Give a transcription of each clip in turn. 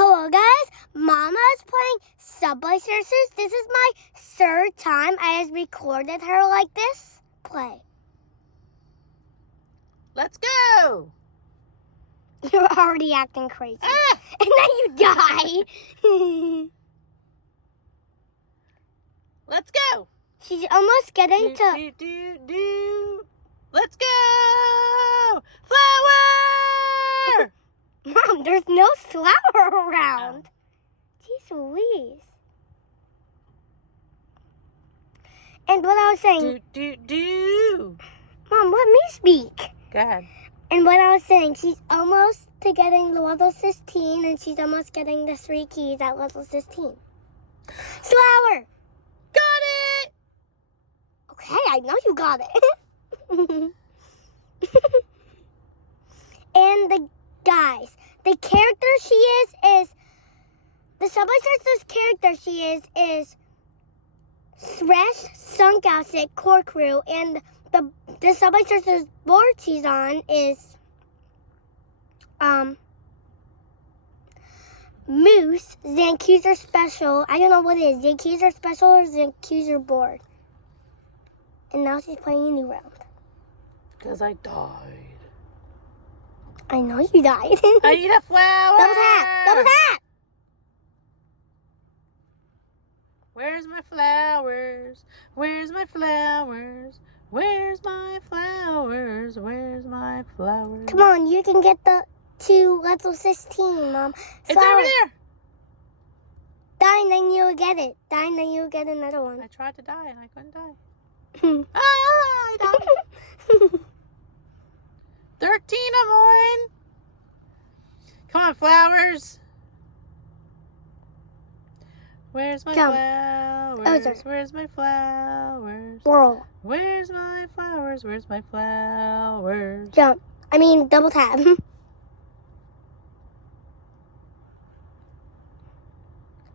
Hello guys, Mama's playing Subway Surfers. This is my third time I have recorded her like this. Play. Let's go! You're already acting crazy. Ah! And then you die. Let's go! She's almost getting to... Let's go! Flower! Mom, there's no flower around. Jeez Louise. And what I was saying... Mom, let me speak. Go ahead. And what I was saying, she's almost to getting the level 16, and she's almost getting the 3 keys at level 16. Flower! Got it! Okay, I know you got it. And the guys, the character she is the Subway Surfers character she is Thresh, Sunkowsic, Corkrew, and the Subway Surfers board she's on is Moose, Zancuser Special. I don't know what it is, Zancuser Special or Zancuser Board. And now she's playing a new round. Because I died. I know you died. I need a flower! Double tap! Double tap! Where's my flowers? Where's my flowers? Where's my flowers? Where's my flowers? Come on, you can get the 2 level 16, Mom. It's Flower. over there! Die and then you'll get it. Die and then you'll get another I one. tried to die and I couldn't die. I died. 13, I'm on. Come on, flowers. Where's my Jump. flowers? Where's my flowers? Whirl. Where's my flowers? Where's my flowers? Jump. I mean, double tap.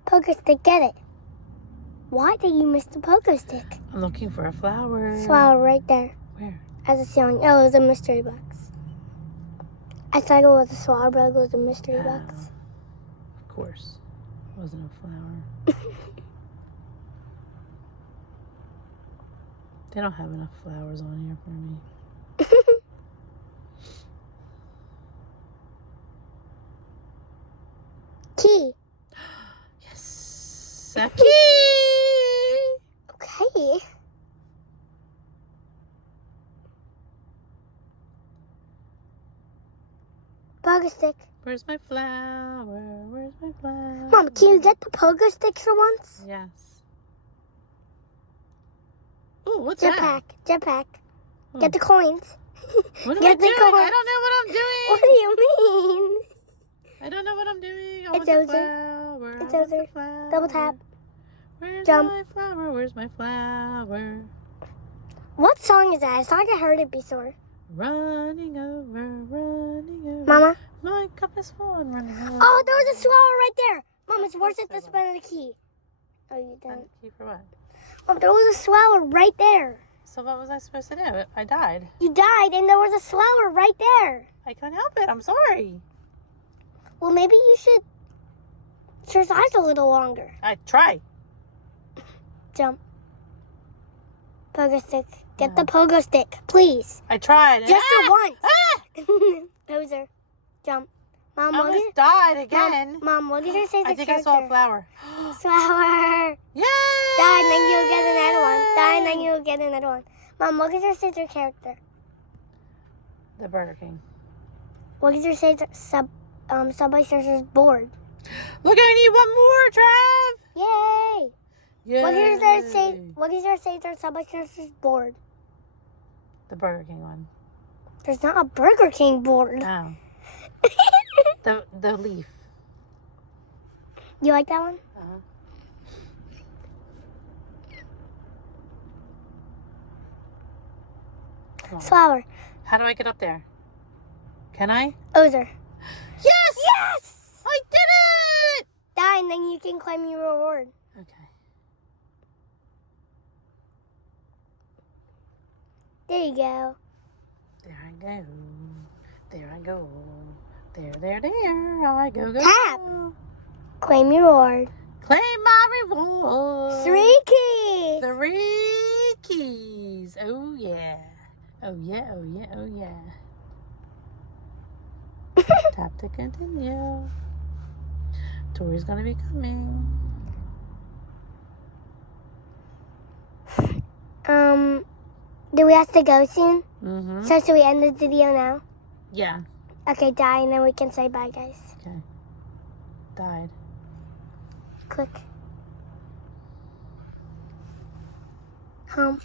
Poker stick, get it. Why did you miss the poker stick? I'm looking for a flower. Flower right there. Where? As a ceiling. Oh, it was a mystery box. I thought it was a flower, but it was a mystery box. Of course. It wasn't a flower. They don't have enough flowers on here for me. Key. Yes! A key! Okay. Poker stick. Where's my flower? Where's my flower? Mom, can you get the poker stick for once? Yes. Ooh, what's that? Jetpack. Oh. Get the coins. What am Get I the doing? coins. I don't know what I'm doing. What do you mean? I don't know what I'm doing. I It's want the over. flower. It's I want the over. flower. Double tap. Where's Jump. my flower? Where's my flower? What song is that? I thought I heard it before. Running over, running over. Mama? My cup is full. I'm running over. Oh, there was a flower right there. Mom, it's worth it to spend the key. Oh, you didn't. Key for what? Mom, there was a flower right there. So what was I supposed to do? I died. You died and there was a flower right there. I couldn't help it. I'm sorry. Well, maybe you should exercise a little longer. I try. Jump. Pogo stick. Get the pogo stick, please. I tried. Just for once. Ah! Poser. Jump. Mom, I what almost did died again. Mom, what did you say? I think I saw a flower. Flower. Yay! Die and then you'll get another one. Die and then you'll get another one. Mom, what is your scissor character? The Burger King. What is your scissor Subway Surfers board? Look, I need one more, Trav. Yay! Yay! What is your scissor Subway Surfers board? The Burger King one. There's not a Burger King board. Oh. the leaf. You like that one? Uh-huh. Come on. Flower. How do I get up there? Can I? Ozer. Yes! Yes! I did it! Die and then you can claim your reward. Okay. There you go. There I go. There I go. There I go. Tap. Go. Claim your reward. Claim my reward. 3 keys. 3 keys. Oh, yeah. Oh, yeah, oh, yeah, oh, yeah. Tap to continue. Tori's gonna be coming. Do we have to go soon? Mm-hmm. So should we end the video now? Yeah. Okay, die, and then we can say bye, guys. Okay. Died. Click. Home.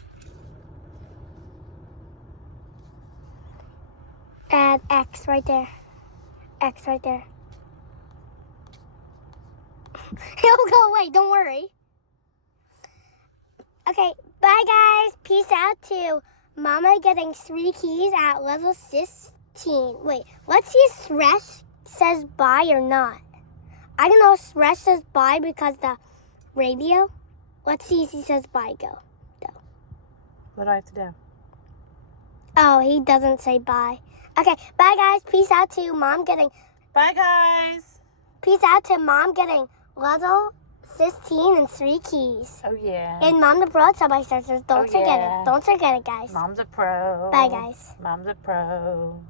Add X right there. X right there. It'll go away, don't worry. Okay, bye guys. Peace out to Mama getting 3 keys at level 16. Wait, let's see if Sresh says bye or not. I don't know if Sresh says bye because the radio. Let's see if he says bye, go. What do I have to do? Oh, he doesn't say bye. Okay, bye guys. Peace out to Mom getting... Bye, guys. Peace out to Mom getting level 16 and 3 keys. Oh, yeah. And Mom the Pro Subway Searchers. Don't forget yeah. it. Don't forget it, guys. Mom's a pro. Bye, guys. Mom's a pro.